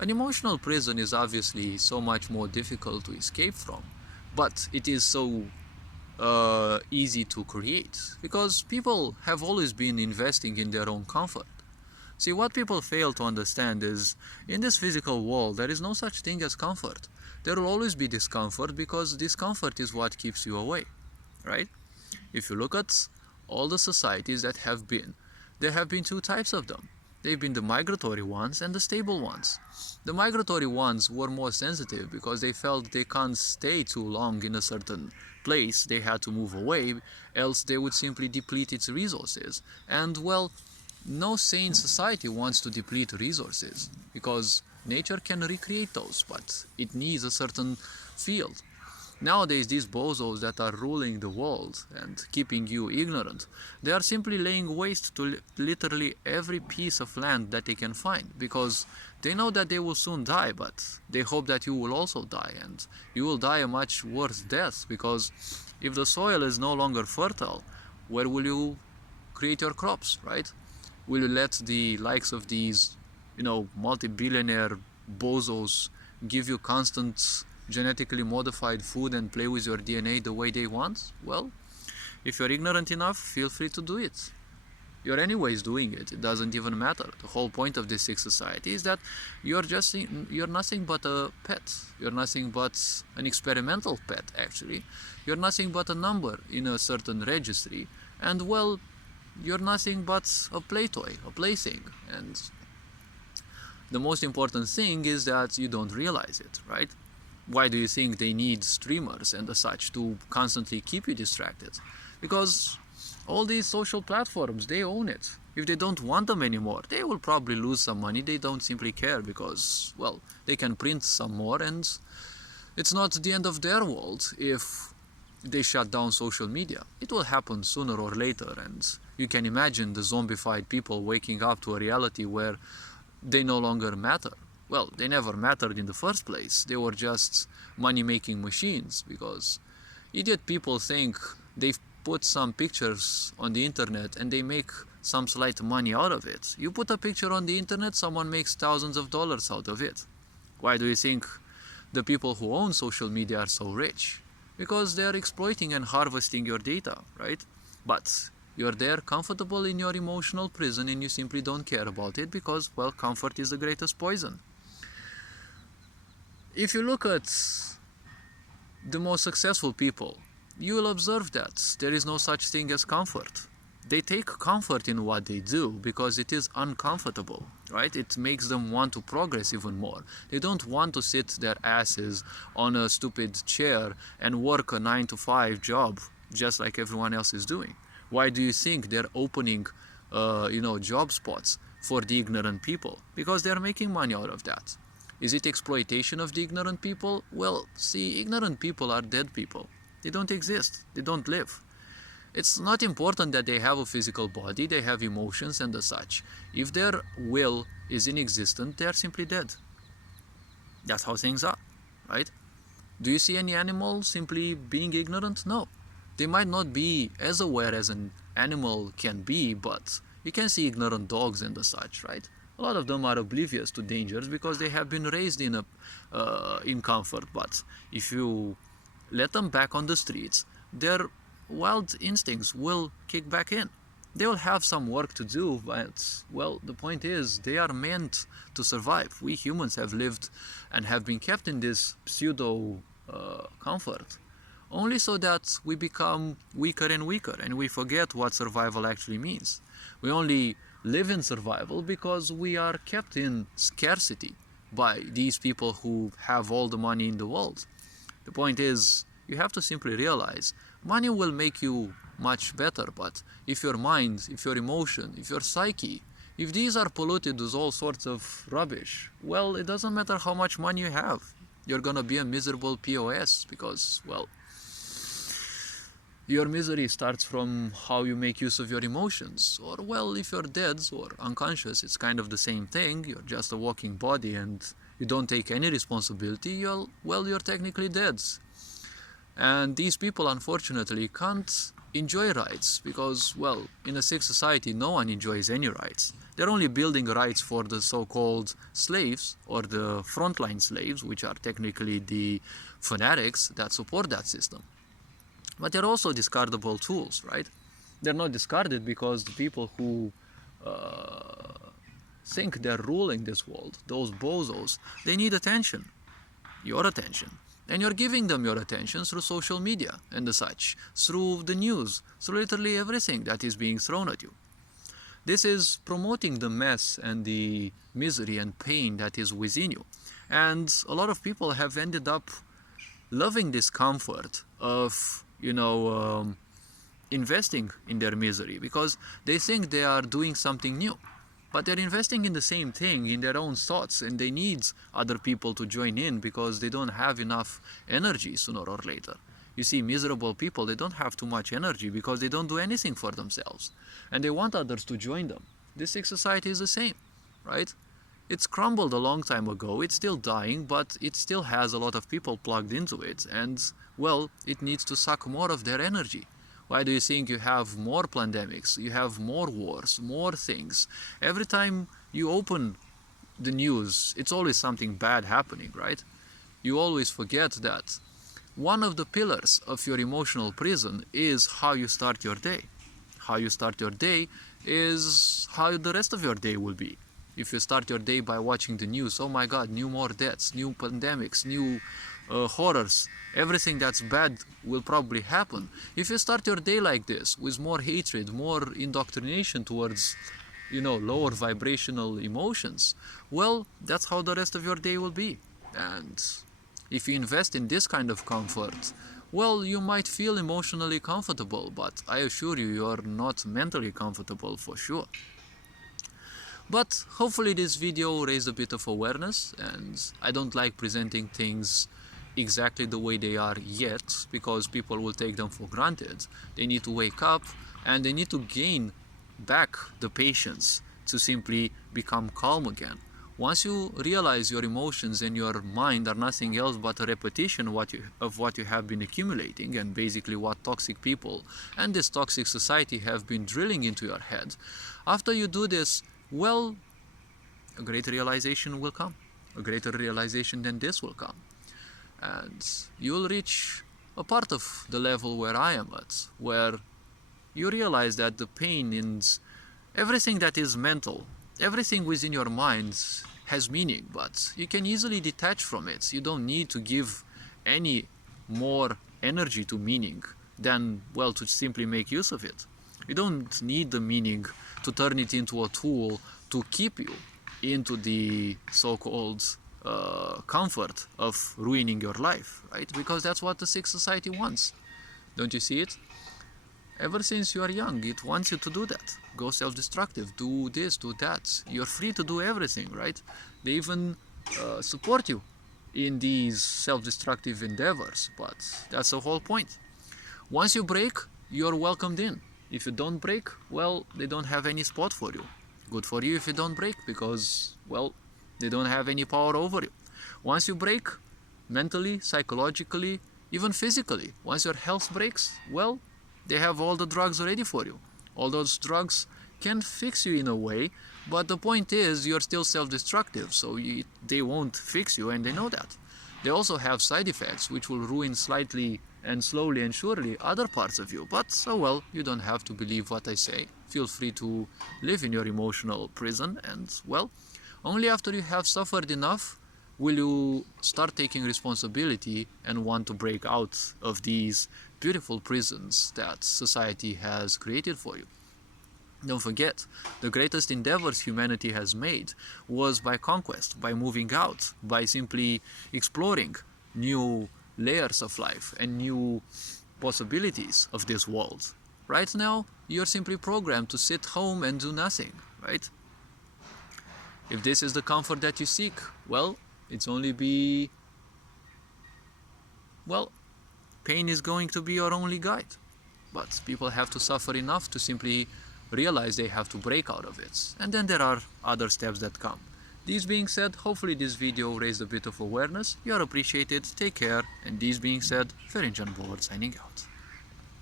An emotional prison is obviously so much more difficult to escape from, but it is so easy to create because people have always been investing in their own comfort. See, what people fail to understand is in this physical world, there is no such thing as comfort. There will always be discomfort because discomfort is what keeps you away, right? If you look at all the societies that have been, there have been two types of them. They've been the migratory ones and the stable ones. The migratory ones were more sensitive because they felt they can't stay too long in a certain place. They had to move away, else they would simply deplete its resources. And well, no sane society wants to deplete resources because nature can recreate those, but it needs a certain field. Nowadays, these bozos that are ruling the world and keeping you ignorant, they are simply laying waste to literally every piece of land that they can find because they know that they will soon die, but they hope that you will also die and you will die a much worse death because if the soil is no longer fertile, where will you create your crops, right? Will you let the likes of these, multi-billionaire bozos give you constant genetically modified food and play with your DNA the way they want? Well, if you're ignorant enough, feel free to do it. You're anyways doing it. It doesn't even matter. The whole point of this sick society is that you're nothing but a pet. You're nothing but an experimental pet, actually. You're nothing but a number in a certain registry. And well, you're nothing but a play toy, a plaything. And the most important thing is that you don't realize it, right? Why do you think they need streamers and such to constantly keep you distracted? Because all these social platforms, they own it. If they don't want them anymore, they will probably lose some money. They don't simply care because, well, they can print some more and it's not the end of their world if they shut down social media. It will happen sooner or later, and you can imagine the zombified people waking up to a reality where they no longer matter. Well, they never mattered in the first place. They were just money-making machines because idiot people think they've put some pictures on the internet and they make some slight money out of it. You put a picture on the internet, someone makes thousands of dollars out of it. Why do you think the people who own social media are so rich? Because they are exploiting and harvesting your data, right? But you're there comfortable in your emotional prison and you simply don't care about it because, well, comfort is the greatest poison. If you look at the most successful people, you will observe that there is no such thing as comfort. They take comfort in what they do because it is uncomfortable, right? It makes them want to progress even more. They don't want to sit their asses on a stupid chair and work a 9 to 5 job just like everyone else is doing. Why do you think they're opening, job spots for the ignorant people? Because they're making money out of that. Is it exploitation of the ignorant people? Well, see, ignorant people are dead people. They don't exist. They don't live. It's not important that they have a physical body, they have emotions and such. If their will is inexistent, they are simply dead. That's how things are, right? Do you see any animal simply being ignorant? No. They might not be as aware as an animal can be, but you can see ignorant dogs and such, right? A lot of them are oblivious to dangers because they have been raised in comfort. But if you let them back on the streets, their wild instincts will kick back in. They will have some work to do, but, well, the point is they are meant to survive. We humans have lived and have been kept in this pseudo comfort only so that we become weaker and weaker and we forget what survival actually means. We only live in survival because we are kept in scarcity by these people who have all the money in the world. The point is, you have to simply realize money will make you much better, but if your mind, if your emotion, if your psyche, if these are polluted with all sorts of rubbish, well, it doesn't matter how much money you have. You're gonna be a miserable POS because, well, your misery starts from how you make use of your emotions. Or, well, if you're dead or unconscious, it's kind of the same thing. You're just a walking body and you don't take any responsibility, you're technically dead. And these people, unfortunately, can't enjoy rights, because, well, in a sick society no one enjoys any rights. They're only building rights for the so-called slaves, or the frontline slaves, which are technically the fanatics that support that system. But they're also discardable tools, right? They're not discarded because the people who think they're ruling this world, those bozos, they need attention, your attention. And you're giving them your attention through social media and the such, through the news, through literally everything that is being thrown at you. This is promoting the mess and the misery and pain that is within you. And a lot of people have ended up loving this comfort of, investing in their misery, because they think they are doing something new. But they're investing in the same thing, in their own thoughts, and they need other people to join in because they don't have enough energy sooner or later. You see, miserable people, they don't have too much energy because they don't do anything for themselves. And they want others to join them. This sick society is the same, right? It's crumbled a long time ago, it's still dying, but it still has a lot of people plugged into it. And, well, it needs to suck more of their energy. Why do you think you have more pandemics, you have more wars, more things? Every time you open the news, it's always something bad happening, right? You always forget that one of the pillars of your emotional prison is how you start your day. How you start your day is how the rest of your day will be. If you start your day by watching the news, oh my god, more deaths, new pandemics, new horrors, everything that's bad will probably happen. If you start your day like this, with more hatred, more indoctrination towards, lower vibrational emotions, well, that's how the rest of your day will be. And if you invest in this kind of comfort, well, you might feel emotionally comfortable, but I assure you, you're not mentally comfortable for sure. But hopefully this video raised a bit of awareness, and I don't like presenting things exactly the way they are yet, because people will take them for granted. They need to wake up and they need to gain back the patience to simply become calm again. Once you realize your emotions and your mind are nothing else but a repetition of what you have been accumulating, and basically what toxic people and this toxic society have been drilling into your head, after you do this, well, a greater realization will come. A greater realization than this will come. And you'll reach a part of the level where I am at, where you realize that the pain and everything that is mental, everything within your mind has meaning, but you can easily detach from it. You don't need to give any more energy to meaning than, well, to simply make use of it. You don't need the meaning to turn it into a tool to keep you into the so-called comfort of ruining your life, right? Because that's what the sick society wants. Don't you see it? Ever since you are young, it wants you to do that. Go self-destructive, do this, do that. You're free to do everything, right? They even support you in these self-destructive endeavors, but that's the whole point. Once you break, you're welcomed in. If you don't break, well, they don't have any spot for you. Good for you if you don't break, because, well, they don't have any power over you. Once you break, mentally, psychologically, even physically, once your health breaks, well, they have all the drugs ready for you. All those drugs can fix you in a way, but the point is you're still self-destructive, so they won't fix you, and they know that. They also have side effects which will ruin slightly and slowly and surely other parts of you, but oh well, you don't have to believe what I say. Feel free to live in your emotional prison, and, well, only after you have suffered enough will you start taking responsibility and want to break out of these beautiful prisons that society has created for you. Don't forget, the greatest endeavors humanity has made was by conquest, by moving out, by simply exploring new layers of life and new possibilities of this world. Right now, you're simply programmed to sit home and do nothing, right? If this is the comfort that you seek, well, pain is going to be your only guide. But people have to suffer enough to simply realize they have to break out of it. And then there are other steps that come. This being said, hopefully this video raised a bit of awareness. You are appreciated, take care, and this being said, Ferincan Board signing out.